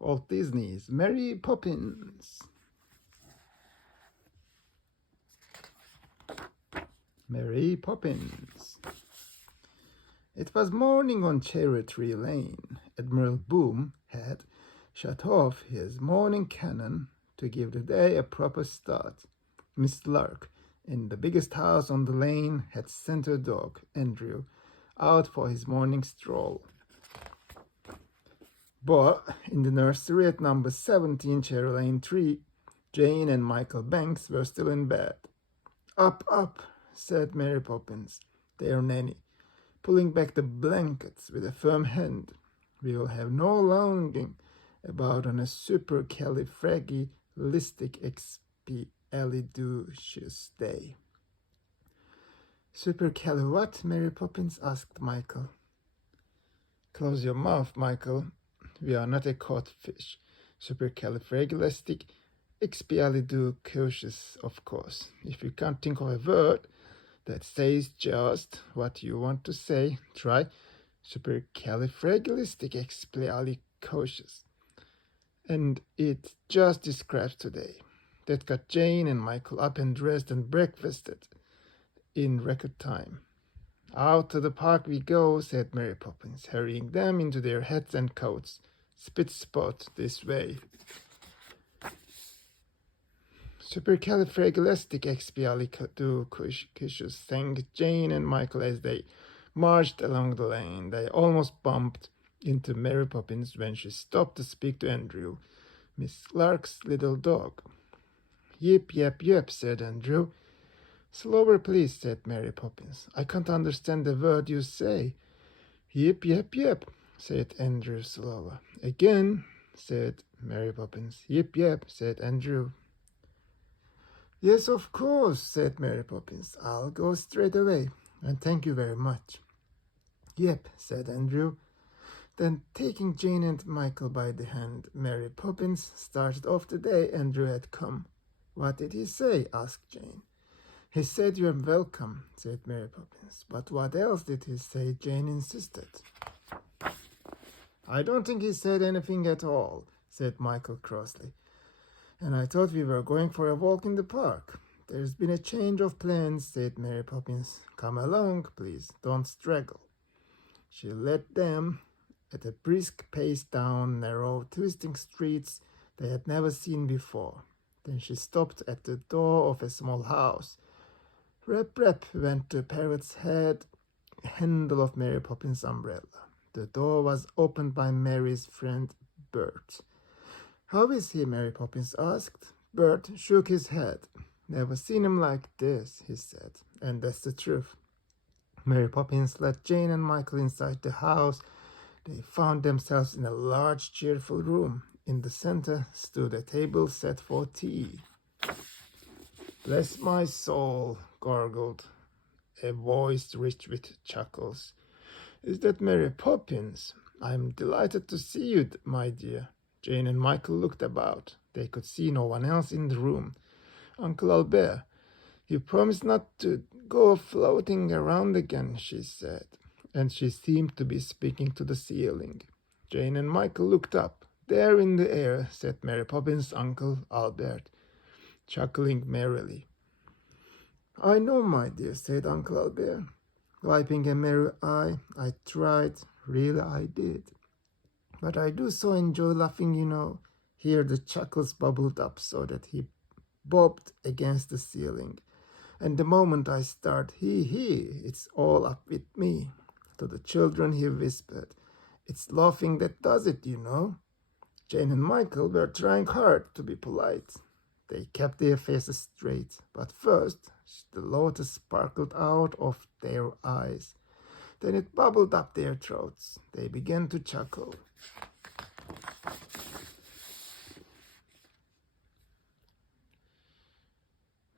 Walt Disney's Mary Poppins. Mary Poppins. It was morning on Cherry Tree Lane. Admiral Boom had shut off his morning cannon to give the day a proper start. Miss Lark, in the biggest house on the lane, had sent her dog, Andrew, out for his morning stroll. But in the nursery at number 17 Cherry Lane 3, Jane and Michael Banks were still in bed. Up, up, said Mary Poppins, their nanny, pulling back the blankets with a firm hand. We will have no longing about on a supercalifragilisticexpialidocious day. Supercali what? Mary Poppins asked Michael. Close your mouth, Michael. We are not a caught fish. Supercalifragilisticexpialidocious, of course. If you can't think of a word that says just what you want to say, try supercalifragilisticexpialidocious. And it just describes today. That got Jane and Michael up and dressed and breakfasted in record time. Out to the park we go, said Mary Poppins, hurrying them into their hats and coats. Spit spot this way. Supercalifragilisticexpialidocious, sang Jane and Michael as they marched along the lane. They almost bumped into Mary Poppins when she stopped to speak to Andrew, Miss Lark's little dog. Yip, yap, yip, said Andrew. Slower, please, said Mary Poppins. I can't understand the word you say. Yip, yap, yip, said Andrew slower. Again, said Mary Poppins. Yip, yap, said Andrew. Yes, of course, said Mary Poppins. I'll go straight away, and thank you very much. Yep, said Andrew. Then, taking Jane and Michael by the hand, Mary Poppins started off the day Andrew had come. What did he say? Asked Jane. He said you're welcome, said Mary Poppins. But what else did he say? Jane insisted. I don't think he said anything at all, said Michael crossly. And I thought we were going for a walk in the park. There's been a change of plans, said Mary Poppins. Come along, please. Don't straggle. She led them at a brisk pace down narrow, twisting streets they had never seen before. Then she stopped at the door of a small house. Rap, rap, went the parrot's head handle of Mary Poppins' umbrella. The door was opened by Mary's friend, Bert. How is he? Mary Poppins asked. Bert shook his head. Never seen him like this, he said. And that's the truth. Mary Poppins led Jane and Michael inside the house. They found themselves in a large, cheerful room. In the center stood a table set for tea. Bless my soul, gargled a voice rich with chuckles. Is that Mary Poppins? I'm delighted to see you, my dear. Jane and Michael looked about. They could see no one else in the room. Uncle Albert, you promised not to go floating around again, she said, and she seemed to be speaking to the ceiling. Jane and Michael looked up. There in the air sat Mary Poppins' Uncle Albert, chuckling merrily. I know, my dear, said Uncle Albert, wiping a merry eye. I tried, really I did. But I do so enjoy laughing, you know. Here the chuckles bubbled up so that he bobbed against the ceiling. And the moment I start, he, it's all up with me. To the children he whispered, it's laughing that does it, you know. Jane and Michael were trying hard to be polite. They kept their faces straight, but first the laughter sparkled out of their eyes. Then it bubbled up their throats. They began to chuckle.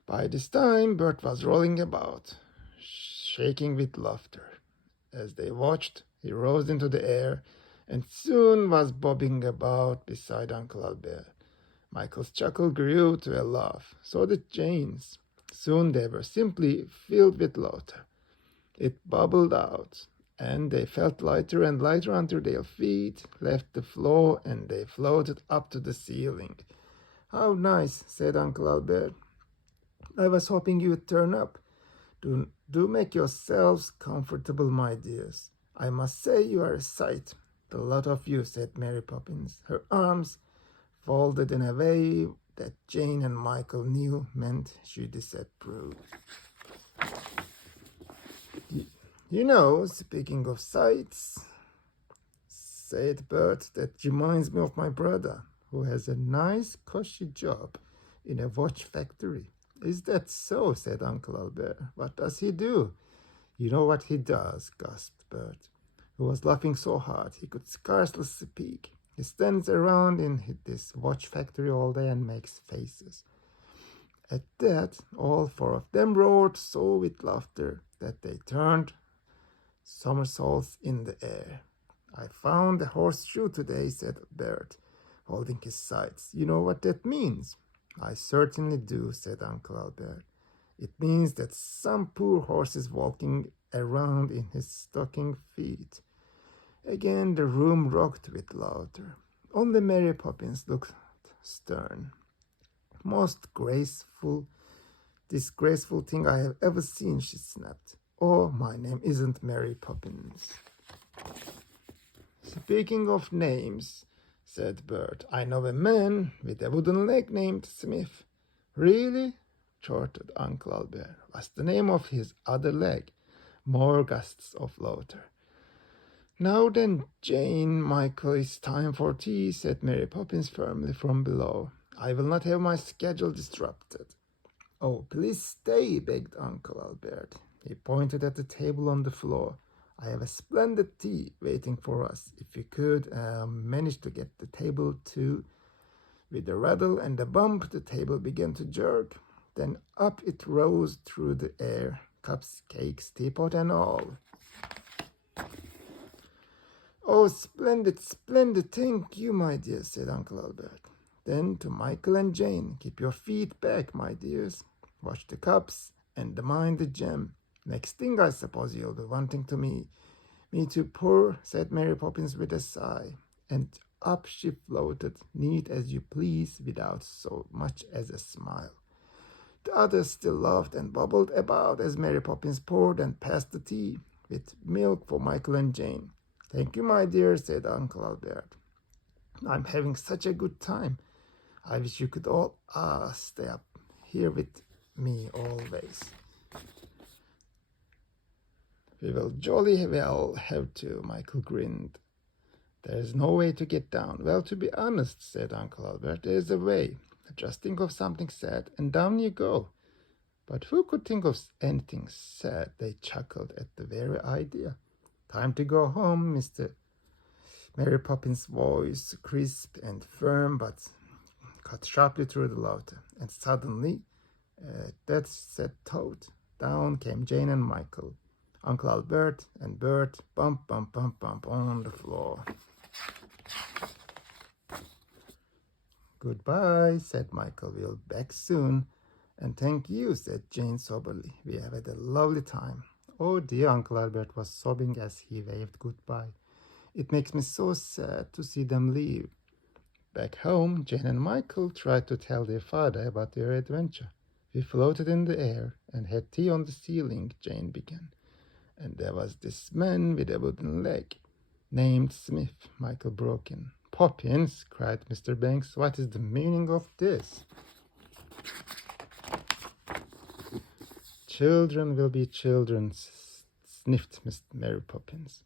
By this time, Bert was rolling about, shaking with laughter. As they watched, he rose into the air and soon was bobbing about beside Uncle Albert. Michael's chuckle grew to a laugh. So did Jane's. Soon they were simply filled with laughter. It bubbled out, and they felt lighter and lighter until their feet left the floor and they floated up to the ceiling. "How nice," said Uncle Albert. "I was hoping you'd turn up. Do make yourselves comfortable, my dears. I must say you are a sight, the lot of you," said Mary Poppins, her arms folded in a way that Jane and Michael knew meant she disapproved. "You know, speaking of sights," said Bert, "that reminds me of my brother, who has a nice, cushy job in a watch factory." "Is that so?" said Uncle Albert. "What does he do?" "You know what he does," gasped Bert, who was laughing so hard he could scarcely speak. "He stands around in this watch factory all day and makes faces." At that, all four of them roared so with laughter that they turned somersaults in the air. "I found a horseshoe today," said Bert, holding his sides. "You know what that means?" "I certainly do," said Uncle Albert. "It means that some poor horse is walking around in his stocking feet." Again the room rocked with laughter. Only Mary Poppins looked stern. "Most disgraceful thing I have ever seen," she snapped. "Oh, my name isn't Mary Poppins." "Speaking of names," said Bert, "I know a man with a wooden leg named Smith." "Really?" chortled Uncle Albert. "What's the name of his other leg?" More gusts of laughter. "Now then, Jane, Michael, it's time for tea," said Mary Poppins firmly from below. "I will not have my schedule disrupted." "Oh, please stay," begged Uncle Albert. He pointed at the table on the floor. "I have a splendid tea waiting for us. If you could manage to get the table to..." With a rattle and a bump, the table began to jerk. Then up it rose through the air, cups, cakes, teapot, and all. "Oh, splendid, splendid, thank you, my dear," said Uncle Albert. Then to Michael and Jane, "Keep your feet back, my dears. Wash the cups and mind the jam. Next thing, I suppose you'll be wanting me to pour," said Mary Poppins with a sigh. And up she floated, neat as you please, without so much as a smile. The others still laughed and bubbled about as Mary Poppins poured and passed the tea, with milk for Michael and Jane. "Thank you, my dear," said Uncle Albert. "I'm having such a good time. I wish you could all stay up here with me always." "We will jolly well have to," Michael grinned. "There's no way to get down." "Well, to be honest," said Uncle Albert, "there's a way. Just think of something sad, and down you go." "But who could think of anything sad?" They chuckled at the very idea. "Time to go home, Mr. Mary Poppins' voice, crisp and firm, but cut sharply through the laughter. And suddenly, that said thought, down came Jane and Michael, Uncle Albert and Bert, bump, bump, bump, bump on the floor. "Goodbye," said Michael. "We'll be back soon." "And thank you," said Jane soberly. "We have had a lovely time." Oh dear, Uncle Albert was sobbing as he waved goodbye. "It makes me so sad to see them leave." Back home, Jane and Michael tried to tell their father about their adventure. "We floated in the air and had tea on the ceiling," Jane began. "And there was this man with a wooden leg named Smith," Michael broke in. "Poppins," cried Mr. Banks, "what is the meaning of this?" "Children will be children," sniffed Miss Mary Poppins.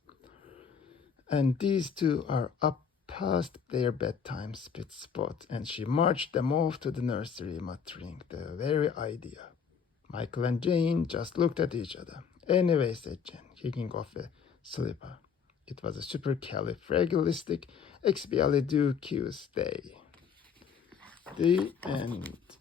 "And these two are up past their bedtime," spit Spot, and she marched them off to the nursery, muttering, "The very idea." Michael and Jane just looked at each other. "Anyway," said Jane, kicking off a slipper, "it was a supercalifragilisticexpialidocious day." The end.